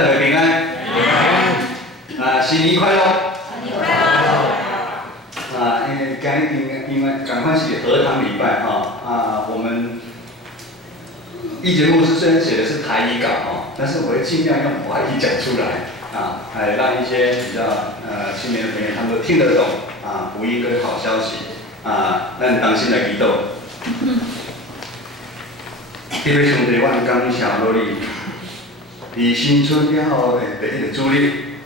大家平安。新年快乐！新年快乐！因为赶快是合堂礼拜我们义节牧师虽然写的是台语稿但是我会尽量用华语讲出来来让一些比较青年的朋友他们都听得懂福音跟好消息咱当心来祈祷。特别上帝，我感谢落你，伫新春了后的第一个主日，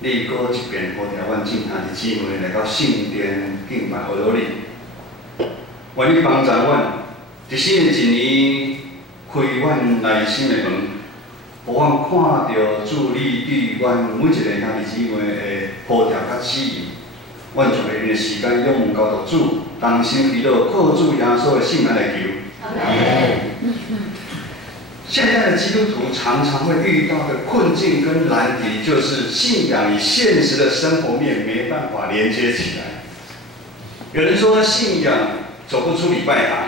你搁一遍呼召阮正堂的姊妹来到圣殿敬拜学落你，愿你帮助阮，一新的一年开阮内心的门，互阮看到主你对阮每一个兄弟姊妹的呼召甲指引，阮就会因的时间仰望交托主，同心祈祷，靠主耶稣的圣名来求。现在的基督徒常常会遇到的困境跟难题，就是信仰与现实的生活面没办法连接起来。有人说信仰走不出礼拜堂，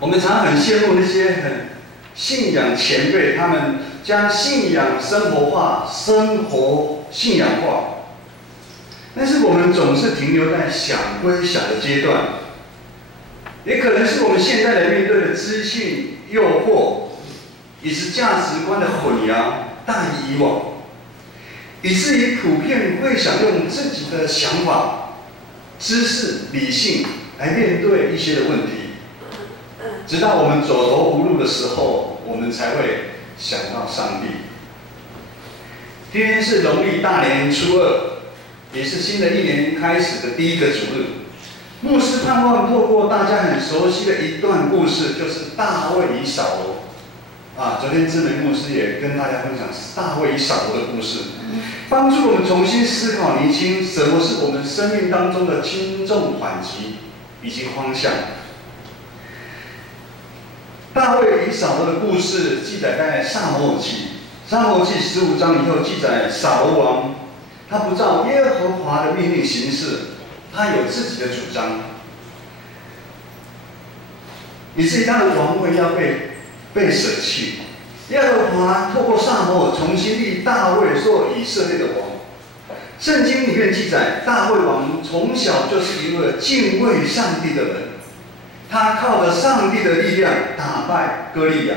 我们常很羡慕那些很信仰前辈，他们将信仰生活化、生活信仰化。但是我们总是停留在想归想的阶段，也可能是我们现在面对的资讯诱惑，以及价值观的混淆大于以往，以至于普遍会想用自己的想法、知识、理性来面对一些的问题，直到我们走投无路的时候，我们才会想到上帝。今天是农历大年初二，也是新的一年开始的第一个主日。牧师盼望透过大家很熟悉的一段故事，就是大卫与扫罗。昨天知名牧师也跟大家分享大卫与扫罗的故事，帮助我们重新思考厘清什么是我们生命当中的轻重缓急以及方向。大卫与扫罗的故事记载在撒母耳记15章以后，记载扫罗王他不照耶和华的命令行事。他有自己的主张，以至于他的王位要被舍弃。耶和华透过撒母耳重新立大卫做以色列的王。圣经里面记载，大卫王从小就是一个敬畏上帝的人，他靠着上帝的力量打败歌利亚。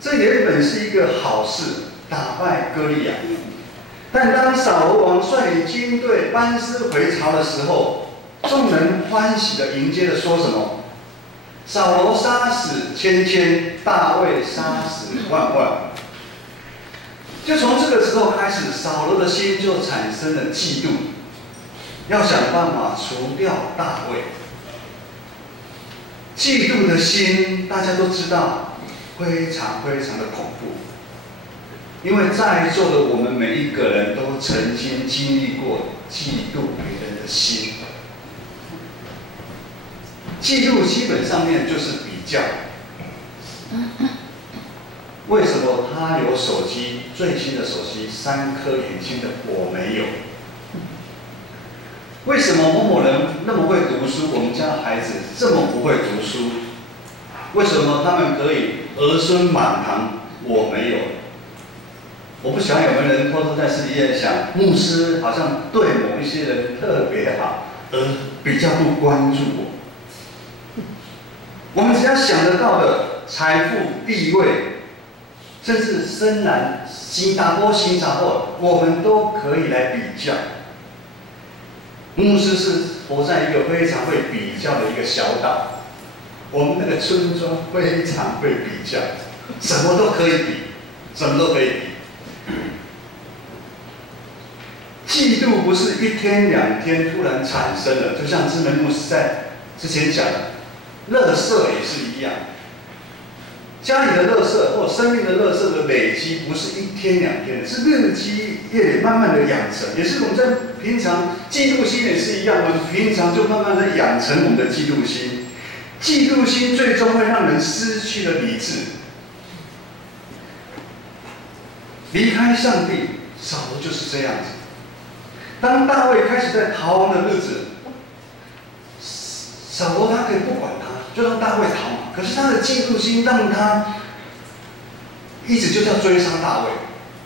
这原本是一个好事，打败歌利亚。但当扫罗王率领军队班师回朝的时候，众人欢喜地迎接着说什么？扫罗杀死千千，大卫杀死万万。就从这个时候开始，扫罗的心就产生了嫉妒，要想办法除掉大卫。嫉妒的心，大家都知道，非常非常的恐怖。因为在座的我们每一个人都曾经经历过嫉妒别人的心。嫉妒基本上面就是比较。为什么他有手机，最新的手机3颗眼睛的我没有？为什么某某人那么会读书，我们家的孩子这么不会读书？为什么他们可以儿孙满堂，我没有？我不晓得有没有人偷偷在私底下想，牧师好像对某一些人特别好，而比较不关注我。我们只要想得到的财富、地位，甚至深蓝、新加坡、我们都可以来比较。牧师是活在一个非常会比较的一个小岛，我们那个村庄非常会比较，什么都可以比，什么都可以比。嫉妒不是1天2天突然产生的，就像知名牧师在之前讲的，垃圾也是一样。家里的垃圾或生命的垃圾的累积，不是1天2天的，是日积月累慢慢的养成。也是我们在平常嫉妒心也是一样，我们平常就慢慢的养成我们的嫉妒心。嫉妒心最终会让人失去了理智，离开上帝。扫罗就是这样子。当大卫开始在逃亡的日子，扫罗他可以不管他，就让大卫逃嘛。可是他的嫉妒心让他一直就是要追杀大卫。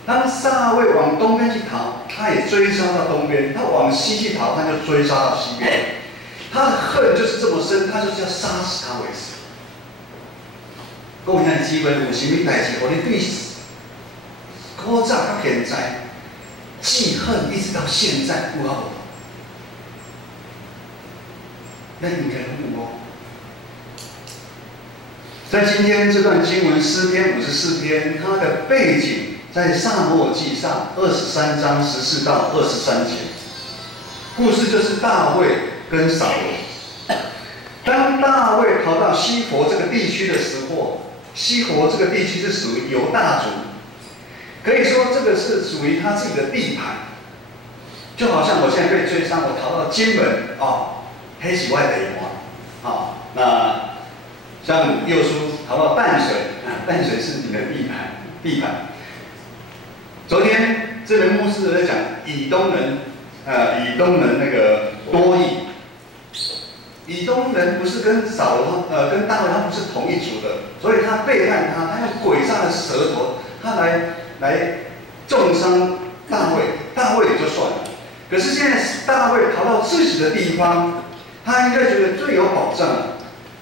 当大卫往东边去逃，他也追杀到东边；他往西去逃，他就追杀到西边。他的恨就是这么深，他就是要杀死他为止。讲遐机会有什么代志，互你对古早到现在记恨，一直到现在有啊无？那应该有哦。在今天这段经文诗篇54篇，它的背景在撒母耳记上23章14到23节。故事就是大卫跟扫罗。当大卫逃到西弗这个地区的时候，西弗这个地区是属于犹大族，可以说这个是属于他自己的地盘。就好像我现在被追杀，我逃到金门哦，黑喜外的一环，好，那像右叔逃到淡水啊，淡水是你的地盘。昨天这位牧师在讲以东人那个多益。以东人不是跟扫罗跟大卫他不是同一族的，所以他背叛他，他用诡诈的舌头，他来重伤大卫，大卫也就算了。可是现在大卫逃到自己的地方，他应该觉得最有保障，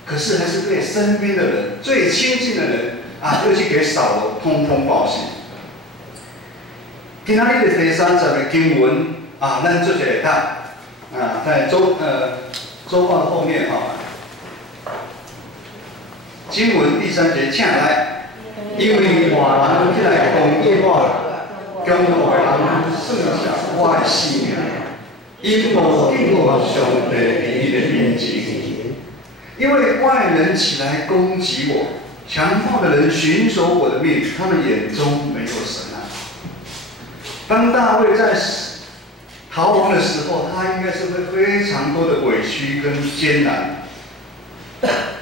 可是还是被身边的人、最亲近的人啊，又去给扫罗通风报信。今天的第30个经文啊，咱做一个看啊，在周报的后面哈，经文第3节，请来，因为华人起来攻击我，强暴的人剩下我的性命，因无敬畏上帝的面前。因为外人起来攻击我，强暴的人寻索我的命，他们眼中没有神啊。当大卫在逃亡的时候，他应该是会非常多的委屈跟艰难，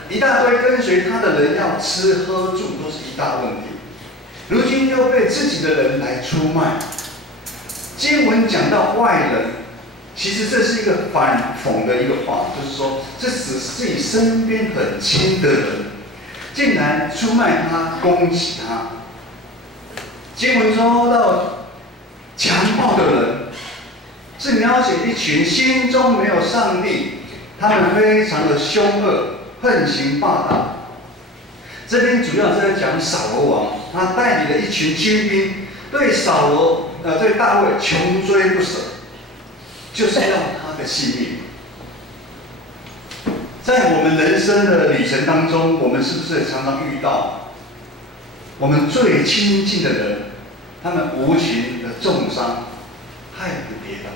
一大堆跟随他的人要吃喝住都是一大问题，如今又被自己的人来出卖。经文讲到外人，其实这是一个反讽的一个话，就是说这只是自己身边很亲的人，竟然出卖他、攻击他。经文说到强暴的人，是描写一群心中没有上帝，他们非常的凶恶，横行霸道。这边主要是在讲扫罗王，他带领了一群军兵，对大卫穷追不舍，就是要他的性命。在我们人生的旅程当中，我们是不是常常遇到我们最亲近的人，他们无情的重伤，害不跌倒？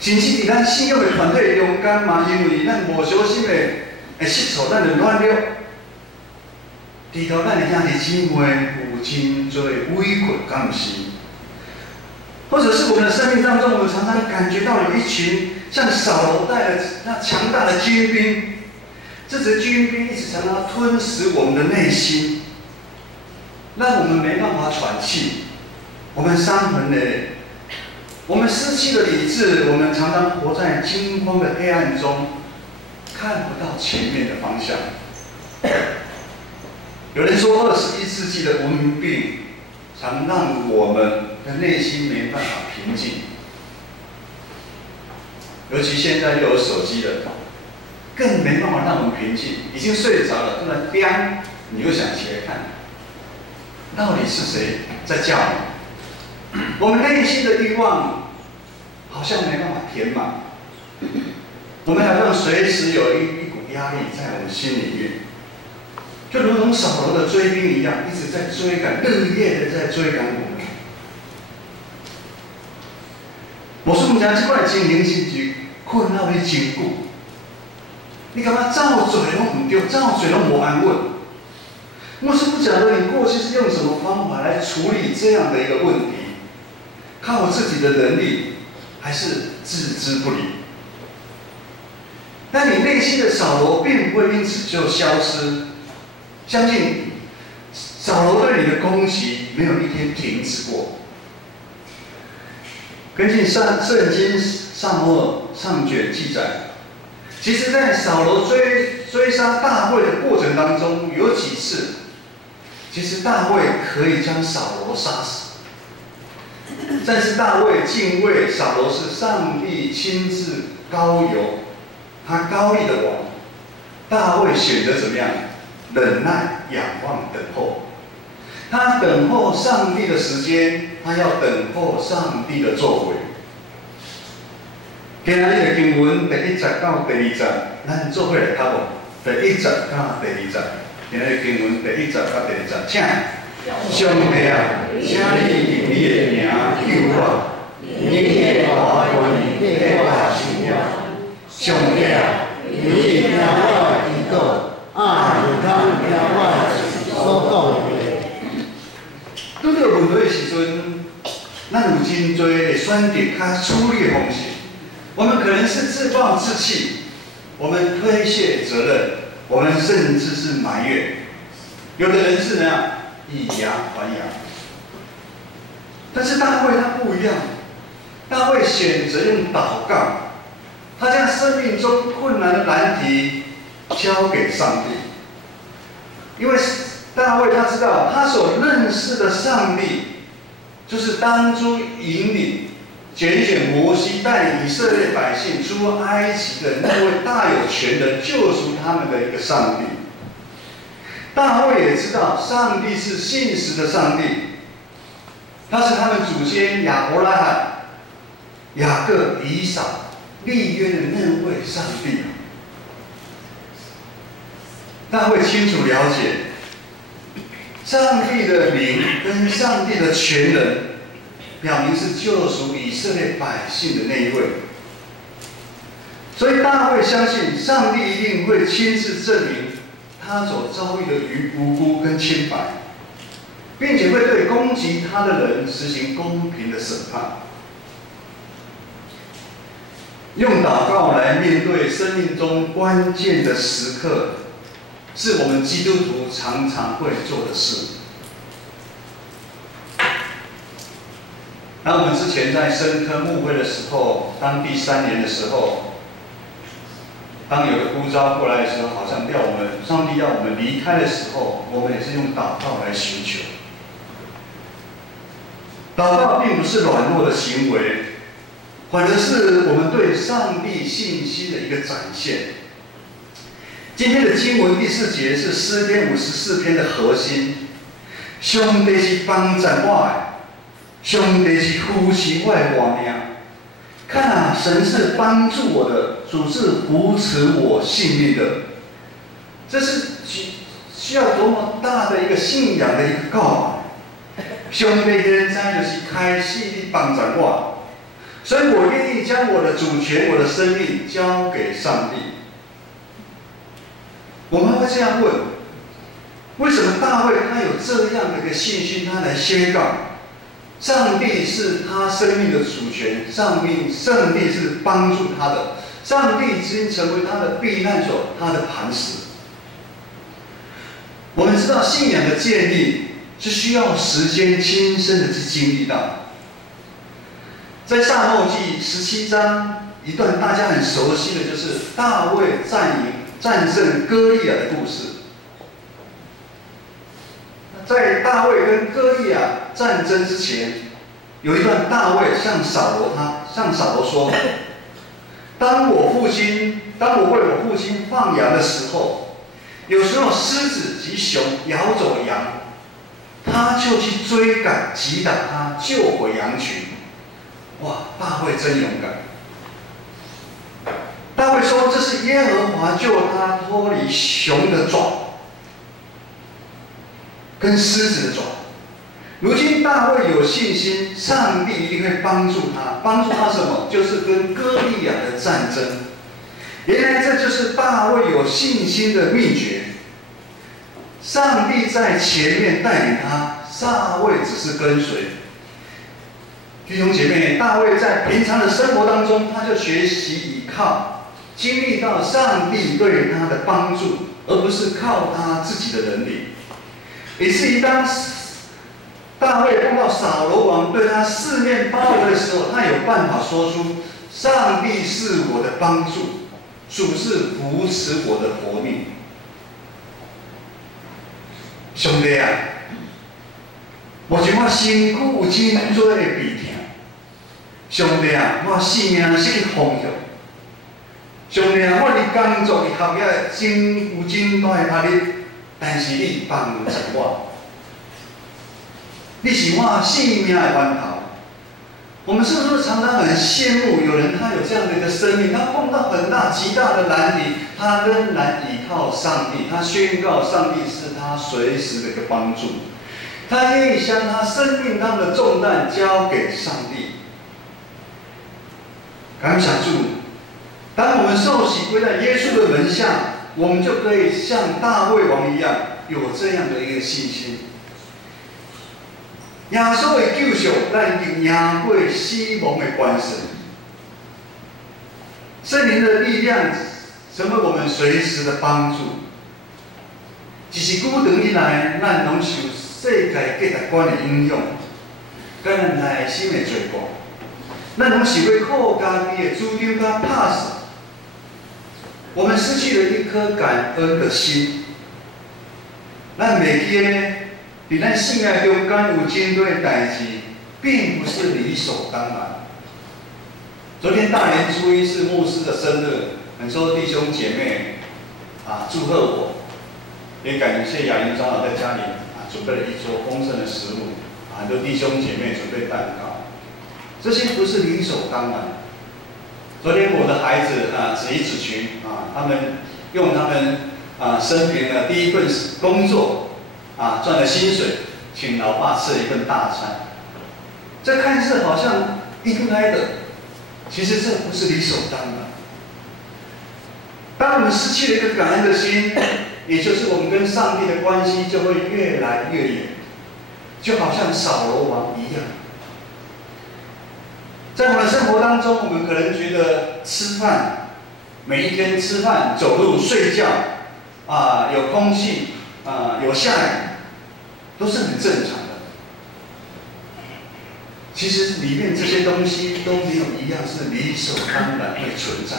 甚至伫咱信仰的团体中间嘛，因为咱无小心的失错，咱就乱了。低头咱的兄弟姊妹有真多委屈，敢不是？或者是我们的生命当中，我们常常感觉到有一群像扫罗带的那强大的军兵，这支军兵一直常常吞噬我们的内心，让我们没办法喘气，我们伤痕累累。我们失去了理智，我们常常活在惊慌的黑暗中，看不到前面的方向。有人说，21世纪的文明病常让我们的内心没办法平静，尤其现在又有手机了，更没办法让我们平静。已经睡着了，突然砰，你又想起来看，到底是谁在叫你？我们内心的欲望好像没办法填满，我们好像随时有一股压力在我们心里面，就如同扫罗的追兵一样，一直在追赶，日夜的在追赶我们。我说，我们讲这款情形是困扰你真久，你感觉照做拢唔对，照做拢无安稳。牧师不晓得你过去是用什么方法来处理这样的一个问题。靠自己的能力，还是置之不理？但你内心的扫罗并不会因此就消失。相信扫罗对你的攻击没有一天停止过。根据圣经撒母耳上卷记载，其实在扫罗追杀大卫的过程当中，有几次其实大卫可以将扫罗杀死，但是大卫敬畏扫罗是上帝亲自膏油，他膏立的王。大卫选择怎么样？忍耐、仰望、等候。他等候上帝的时间，他要等候上帝的作为。今日的经文第1节到第2节，咱做伙来读无？第1节到第2节。今日的经文第1节到第2节，请上帝啊，请你用你的名救我，你的话语替我信仰。上帝啊，你听我祈祷，唔通听我所讲的。拄到问题的时阵，咱有真多会选择较处理的方式。我们可能是自暴自弃，我们推卸责任，我们甚至是埋怨。有的人是怎样以牙还牙，但是大卫他不一样，大卫选择用祷告，他将生命中困难的难题交给上帝，因为大卫他知道他所认识的上帝，就是当初引领、拣选摩西带领以色列百姓出埃及的那位大有权的救赎他们的一个上帝。大卫也知道上帝是信实的上帝，他是他们祖先亚伯拉罕、雅各、以扫立约的那位上帝。大卫清楚了解上帝的名跟上帝的全能，表明是救赎以色列百姓的那一位。所以大卫相信上帝一定会亲自证明他所遭遇的无辜跟清白，并且会对攻击他的人实行公平的审判。用祷告来面对生命中关键的时刻，是我们基督徒常常会做的事。那我们之前在深科牧会的时候，当第3年的时候，当有个呼召过来的时候，好像上帝要我们离开的时候，我们也是用祷告来寻求。祷告并不是软弱的行为，反而是我们对上帝信心的一个展现。今天的经文第4节是诗篇54篇的核心。上帝是帮助我的，上帝是扶持我的活命。看啊，神是帮助我的，主是扶持我性命的。这是需要多么大的一个信仰的一个告白。上帝现在就是开始的帮助我，所以我愿意将我的主权、我的生命交给上帝。我们会这样问：为什么大卫他有这样的一个信心，他来宣告上帝是他生命的主权，上帝是帮助他的，上帝已经成为他的避难所，他的磐石。我们知道信仰的建立是需要时间亲身的去经历到。在撒母耳记17章一段大家很熟悉的就是大卫战胜歌利亚的故事。在大卫跟歌利亚战争之前，有一段大卫向扫罗说：“当我为我父亲放羊的时候，有时候狮子及熊咬走羊，他就去追赶击打他，救回羊群。”哇，大卫真勇敢！大卫说：“这是耶和华救他脱离熊的爪跟狮子的爪。”如今大卫有信心，上帝一定会帮助他。帮助他什么？就是跟歌利亚的战争。原来这就是大卫有信心的秘诀。上帝在前面带领他，大卫只是跟随。弟兄姐妹，大卫在平常的生活当中，他就学习倚靠，经历到上帝对他的帮助，而不是靠他自己的能力。以至于当大卫碰到扫罗王对他四面包围的时候，他有办法说出：“上帝是我的帮助，主是扶持我的活命。”兄弟啊，像我身躯有真多的病痛，上帝啊，我性命失去方向。上帝啊，我伫工作、伫学业真有真大的压力，但是你帮助我，你是我生命的源头。我们是不是常常很羡慕有人他有这样的一个生命，他碰到很大极大的难题，他仍然依靠上帝，他宣告上帝是他随时的一个帮助，他愿意将他生命当中的重担交给上帝。感谢主，当我们受洗归在耶稣的门下，我们就可以像大卫王一样，有这样的一个信心。耶稣的救赎，咱已经赢过死亡的关系。圣灵的力量成为我们随时的帮助。一是久长以来，咱拢受世界价值观的影响，甲咱内心的罪过，咱拢是要靠家己的主张甲拍死。我们失去了一颗感恩的心，咱袂记咧。伫咱生命中间有真多代志，并不是理所当然。昨天大年初一是牧师的生日，很多弟兄姐妹祝贺我，也感谢雅玲长老在家里准备了一桌丰盛的食物，很多弟兄姐妹准备蛋糕，这些不是理所当然。昨天我的孩子子怡子群他们用他们生平的第一份工作。赚了薪水，请老爸吃了一份大餐。这看似好像应该的，其实这不是理所当然。当我们失去了一个感恩的心，也就是我们跟上帝的关系就会越来越远，就好像扫罗王一样。在我们的生活当中，我们可能觉得吃饭，每一天吃饭、走路、睡觉，有空气。有下雨，都是很正常的。其实里面这些东西都没有一样是理所当然会存在。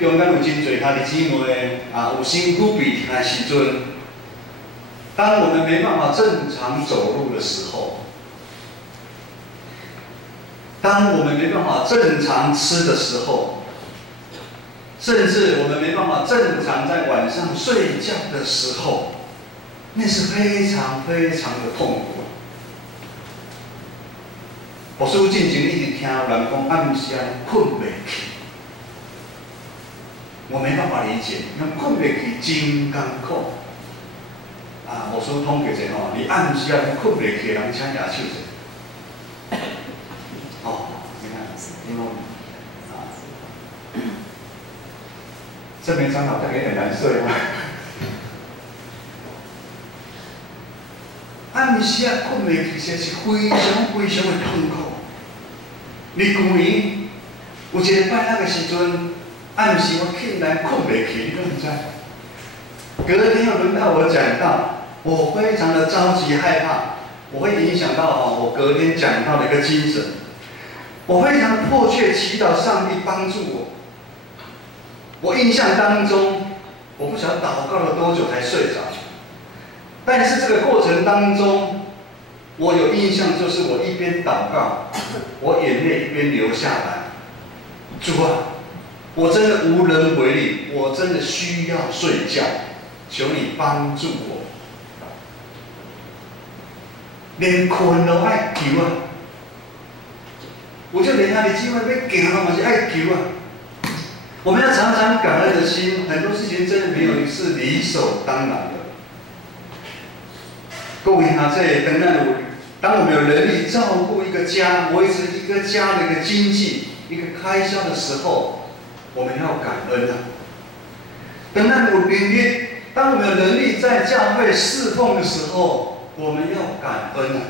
中间有真侪他的姊妹有身躯病痛的时阵，当我们没办法正常走路的时候，当我们没办法正常吃的时候。甚至我们没办法正常在晚上睡觉的时候，那是非常非常的痛苦。我是进前一直听有人讲暗时困袂去，我没办法理解，那困袂去真艰苦。我是统计者你暗时困袂去的人，请举手者。你看，因为这边长老大概很难睡嘛。暗时困袂去，实是非常非常的痛苦。你旧年有一个拜六的时阵，暗时我竟然困袂去，你敢知？隔天又轮到我讲道，我非常的着急害怕，我会影响到我隔天讲道的一个精神。我非常迫切祈祷上帝帮助我。我印象当中，我不晓得祷告了多久才睡着，但是这个过程当中，我有印象，就是我一边祷告，我眼泪一边流下来。主啊，我真的无能为力，我真的需要睡觉，求你帮助我。连困都爱求啊！我就连他的机会要行，嘛是爱求啊！我们要常常感恩的心，很多事情真的没有是理所当然的。各位当我们有能力照顾一个家、维持一个家的一个经济、一个开销的时候，我们要感恩啊。当我们有能力在教会侍奉的时候，我们要感恩啊。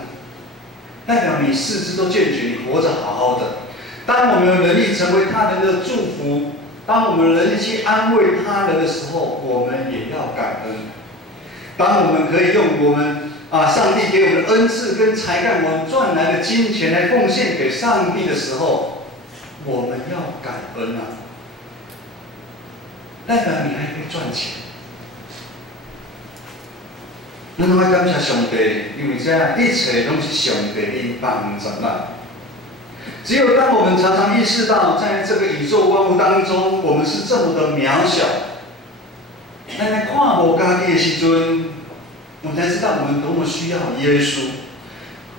代表你四肢都健全，你活着好好的。当我们有能力成为他人的祝福，当我们有能力去安慰他人的时候，我们也要感恩。当我们可以用我们上帝给我们的恩赐跟才干，我们赚来的金钱来奉献给上帝的时候，我们要感恩啊！代表你还可以赚钱。咱拢要感谢上帝，因为这一切拢是上帝因帮助咱。只有当我们常常意识到，在这个宇宙万物当中，我们是这么的渺小，咱在看无家己的时阵，我们才知道我们多么需要耶稣，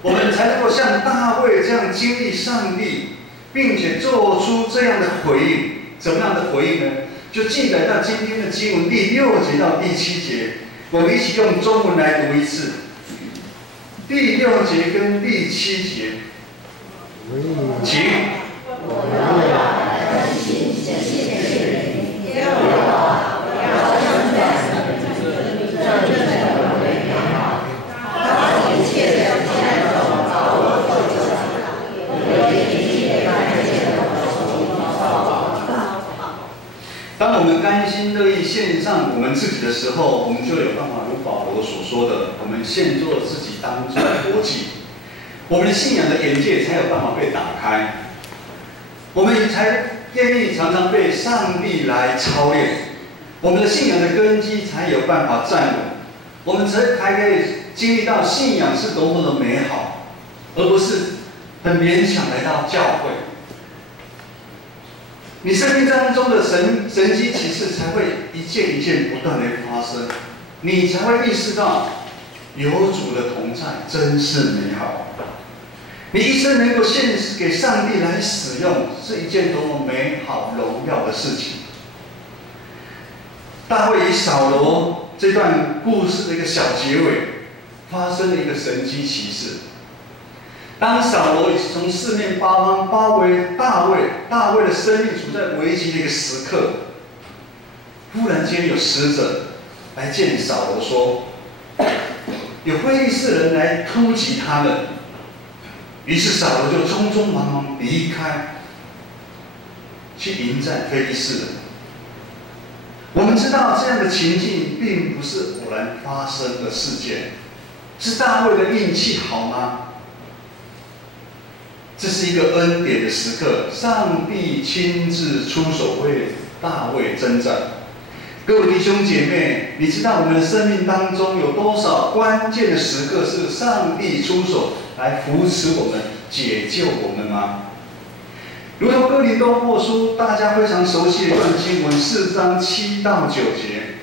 我们才能够像大卫这样经历上帝，并且做出这样的回应。怎么样的回应呢？就记载到今天的经文第6节到第7节，我们一起用中文来读一次。第6节跟第7节，请。我要更新谢你，因为我要称赞你，这一切都为美好。当一切的艰难中把我救出来，为一切感谢我当我们甘心乐意献上我们自己的时候，我们就有办法如保罗所说的，我们献作自己当作活祭，我们的信仰的眼界才有办法被打开，我们才愿意常常被上帝来操练，我们的信仰的根基才有办法站稳，我们才可以经历到信仰是多么的美好，而不是很勉强来到教会。你生命当中的神迹奇事才会一件一件不断的发生，你才会意识到有主的同在真是美好。你一生能够献给上帝来使用，是一件多么美好荣耀的事情。大卫与扫罗这段故事的一个小结尾，发生了一个神迹奇事。当扫罗从四面八方包围大卫的生命处在危急的一个时刻，忽然间有使者来见扫罗说，有非利士人来突击他们，于是扫罗就匆匆忙忙离开，去迎战非利士人。我们知道这样的情境并不是偶然发生的事件，是大卫的运气好吗？这是一个恩典的时刻，上帝亲自出手为大卫征战。各位弟兄姐妹，你知道我们的生命当中有多少关键的时刻是上帝出手来扶持我们、解救我们吗？如同哥林多后书大家非常熟悉的一段经文，4章7到9节，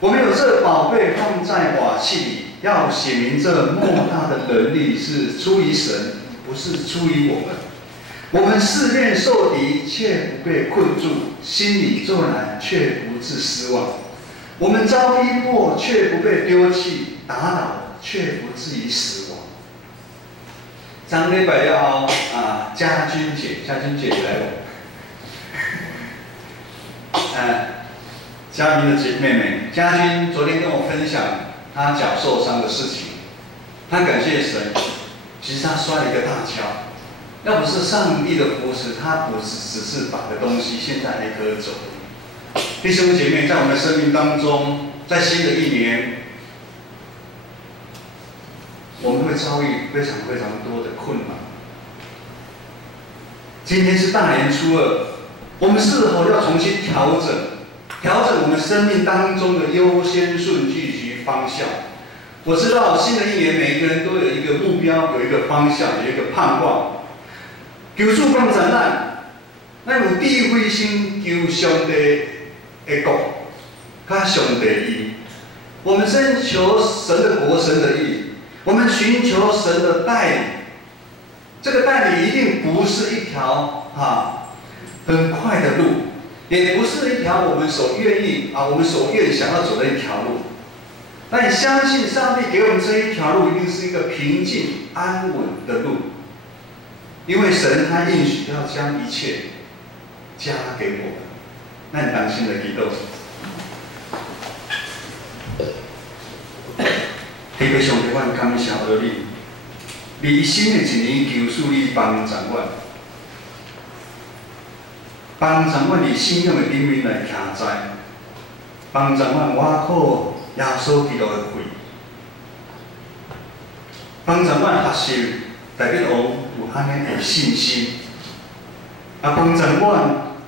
我们有这宝贝放在瓦器里，要显明这莫大的能力是出于神，不是出于我们。我们试炼受敌，却不被困住；心里作难，却不致失望。我们遭逼迫，却不被丢弃；打倒，却不至于死亡。上礼拜了后嘉君姐来了。嘉宾的妹妹嘉君昨天跟我分享她脚受伤的事情，她感谢神，其实她摔了一个大跤。要不是上帝的扶持，他不只是把个东西，现在还可以走。弟兄姐妹，在我们的生命当中，在新的一年，我们会遭遇非常非常多的困难。今天是大年初2，我们是否要重新调整我们生命当中的优先顺序及方向？我知道新的一年，每一个人都有一个目标，有一个方向，有一个盼望。求主帮助咱有智慧心求上帝的国，甲上帝义。我们征求神的国、神的义，我们寻求神的带领。这个带领一定不是一条很快的路，也不是一条我们所愿意我们所愿想要走的一条路。但你相信上帝给我们这一条路，一定是一个平静安稳的路。因为神他应许要将一切加给我们，那你当心的祈祷。天父上帝，我感谢你，你新的一年求主你帮助我，以信仰的顶面来行在，帮助我靠耶稣基督的血，帮助我学习台北王。有安尼的信心，帮助我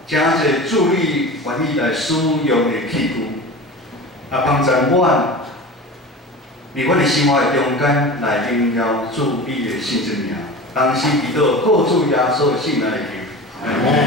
真侪助力愿意来使用的器具，帮助我伫阮的生活的中间来荣耀主你的圣之名。当时祈祷靠主耶稣圣名的求。